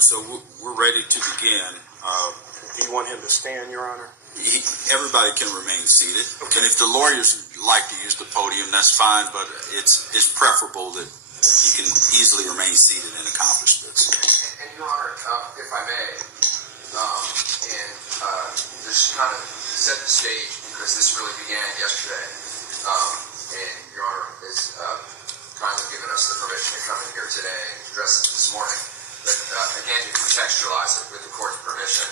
so we're ready to begin. Do you want him to stand, Your Honor? Everybody can remain seated. Okay. And if the lawyers like to use the podium, that's fine, but it's preferable that you can easily remain seated and accomplish this. And Your Honor, if I may, just kind of set the stage, because this really began yesterday, and Your Honor has kindly given us the permission to come in here today and address it this morning. But again, to contextualize it with the court's permission,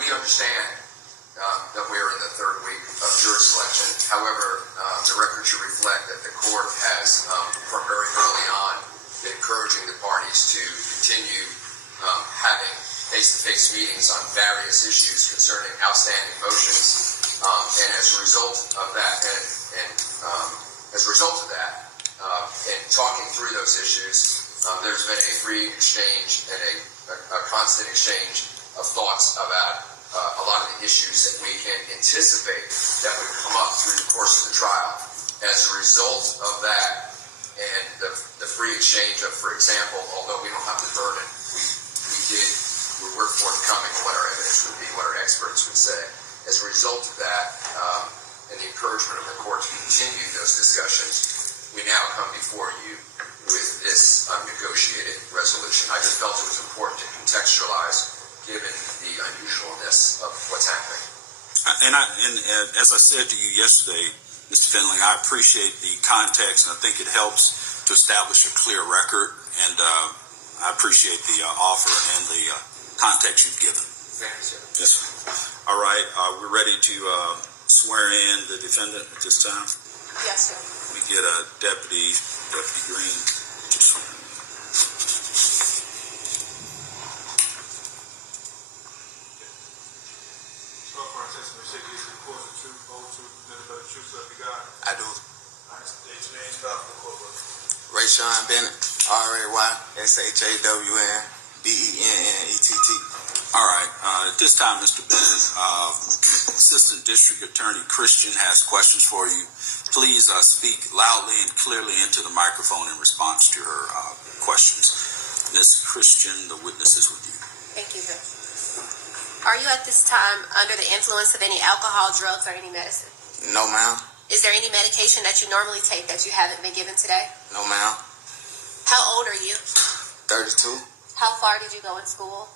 we understand that we are in the third week of jury selection. However, the record should reflect that the court has, from very early on, been encouraging the parties to continue having face-to-face meetings on various issues concerning outstanding motions. And as a result of that, and talking through those issues, there's been a free exchange and a constant exchange of thoughts about a lot of the issues that we can anticipate that would come up through the course of the trial. As a result of that, and the free exchange of, for example, although we don't have the burden, we're forthcoming what our evidence would be, what our experts would say. As a result of that, and the encouragement of the court to continue those discussions, we now come before you with this negotiated resolution. I just felt it was important to contextualize, given the unusualness of what's happening. And as I said to you yesterday, Mr. Finley, I appreciate the context, and I think it helps to establish a clear record, and I appreciate the offer and the context you've given. Thank you, sir. Yes, sir. All right, we're ready to swear in the defendant at this time. Yes, sir. We get a Deputy Green to swear in. I do. Rayshawn Bennett, RAYSHAWNBENNETT. All right. At this time, Mr. Bennett, Assistant District Attorney Christian has questions for you. Please speak loudly and clearly into the microphone in response to her questions. Ms. Christian, the witness is with you. Thank you, Judge. Are you at this time under the influence of any alcohol, drugs, or any medicine? No, ma'am. Is there any medication that you normally take that you haven't been given today? No, ma'am. How old are you? 32. How far did you go in school?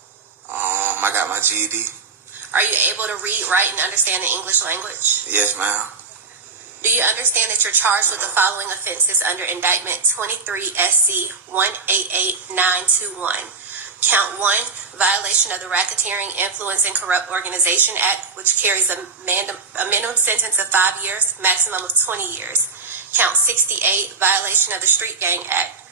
I got my GED. Are you able to read, write, and understand the English language? Yes, ma'am. Do you understand that you're charged with the following offenses under Indictment 23 SC 188921? Count 1, violation of the Racketeering, Influence, and Corrupt Organization Act, which carries a minimum sentence of 5 years, maximum of 20 years. Count 68, violation of the Street Gang Act,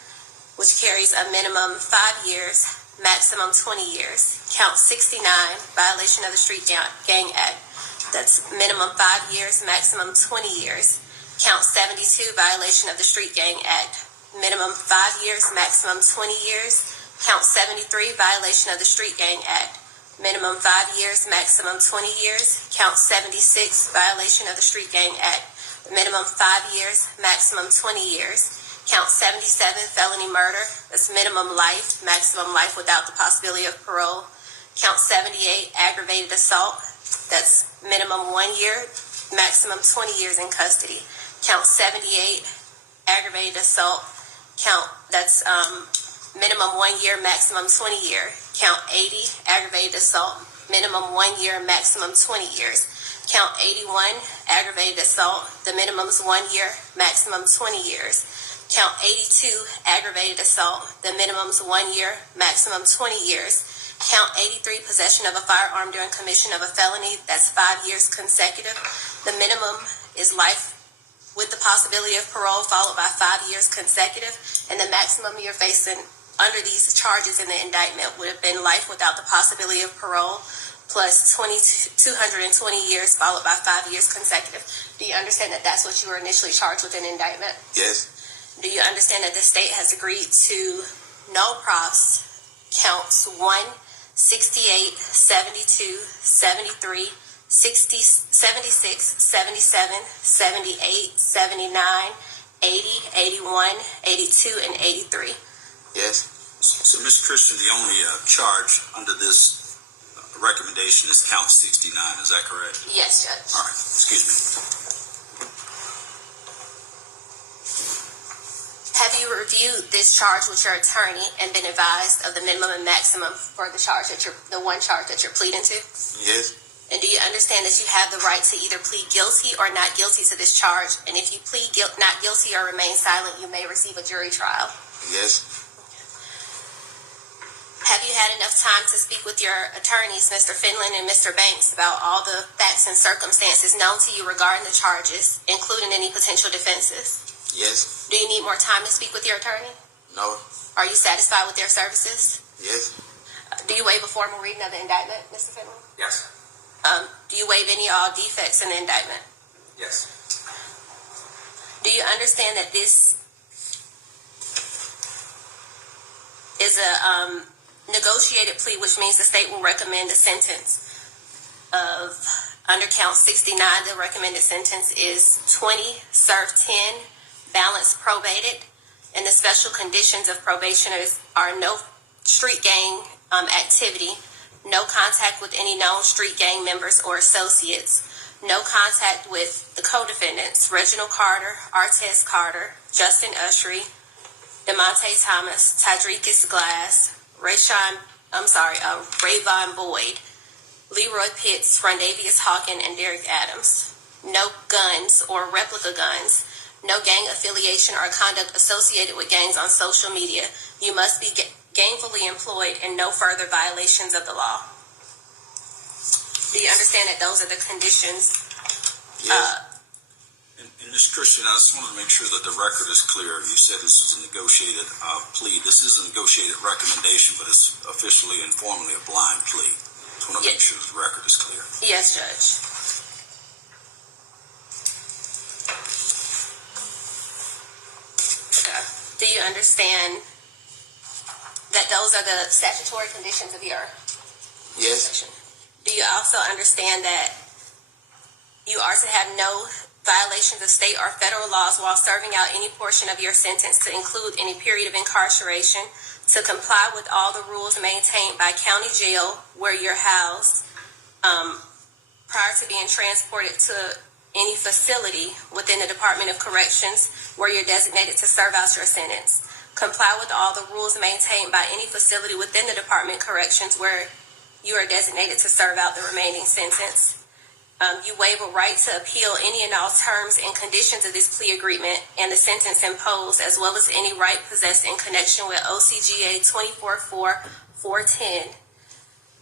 which carries a minimum 5 years, maximum 20 years. Count 69, violation of the Street Gang Act, that's minimum 5 years, maximum 20 years. Count 72, violation of the Street Gang Act, minimum 5 years, maximum 20 years. Count 73, violation of the Street Gang Act, minimum 5 years, maximum 20 years. Count 76, violation of the Street Gang Act, minimum 5 years, maximum 20 years. Count 77, felony murder, that's minimum life, maximum life without the possibility of parole. Count 78, aggravated assault, that's minimum 1 year, maximum 20 years in custody. Count 78, aggravated assault, that's minimum 1 year, maximum 20 year. Count 80, aggravated assault, minimum 1 year, maximum 20 years. Count 81, aggravated assault, the minimum is 1 year, maximum 20 years. Count 82, aggravated assault, the minimum is 1 year, maximum 20 years. Count 83, possession of a firearm during commission of a felony, that's 5 years consecutive. The minimum is life with the possibility of parole, followed by 5 years consecutive, and the maximum you're facing under these charges in the indictment would have been life without the possibility of parole, plus 220 years, followed by 5 years consecutive. Do you understand that that's what you were initially charged with in the indictment? Yes. Do you understand that the state has agreed to no profs, counts 1, 68, 72, 73, 60, 76, 77, 78, 79, 80, 81, 82, and 83? Yes. So, Ms. Christian, the only charge under this recommendation is count 69. Is that correct? Yes, Judge. All right. Excuse me. Have you reviewed this charge with your attorney and been advised of the minimum and maximum for the charge that the one charge that you're pleading to? Yes. And do you understand that you have the right to either plead guilty or not guilty to this charge? And if you plead not guilty or remain silent, you may receive a jury trial. Yes. Have you had enough time to speak with your attorneys, Mr. Finland and Mr. Banks, about all the facts and circumstances known to you regarding the charges, including any potential defenses? Yes. Do you need more time to speak with your attorney? No. Are you satisfied with their services? Yes. Do you waive a formal reading of the indictment, Mr. Finland? Yes. Do you waive any or all defects in the indictment? Yes. Do you understand that this is a negotiated plea, which means the state will recommend a sentence of, under count 69, the recommended sentence is 20, serve 10, balance probated, and the special conditions of probationers are no street gang activity, no contact with any known street gang members or associates, no contact with the co-defendants, Reginald Carter, Artez Carter, Justin Ushery, DeMonte Thomas, Tadricus Glass, Rayvon Boyd, Leroy Pitts, Rondavius Hawkin, and Derek Adams. No guns or replica guns. No gang affiliation or conduct associated with gangs on social media. You must be gainfully employed and no further violations of the law. Do you understand that those are the conditions? Yes. And Ms. Christian, I just wanted to make sure that the record is clear. You said this is a negotiated plea. This is a negotiated recommendation, but it's officially and formally a blind plea. Just want to make sure the record is clear. Yes, Judge. Okay. Do you understand that those are the statutory conditions of your Yes. section? Do you also understand that you are to have no violations of state or federal laws while serving out any portion of your sentence, to include any period of incarceration, to comply with all the rules maintained by county jail where you're housed prior to being transported to any facility within the Department of Corrections where you're designated to serve out your sentence, comply with all the rules maintained by any facility within the Department of Corrections where you are designated to serve out the remaining sentence. You waive a right to appeal any and all terms and conditions of this plea agreement and the sentence imposed, as well as any right possessed in connection with OCGA 24-4-410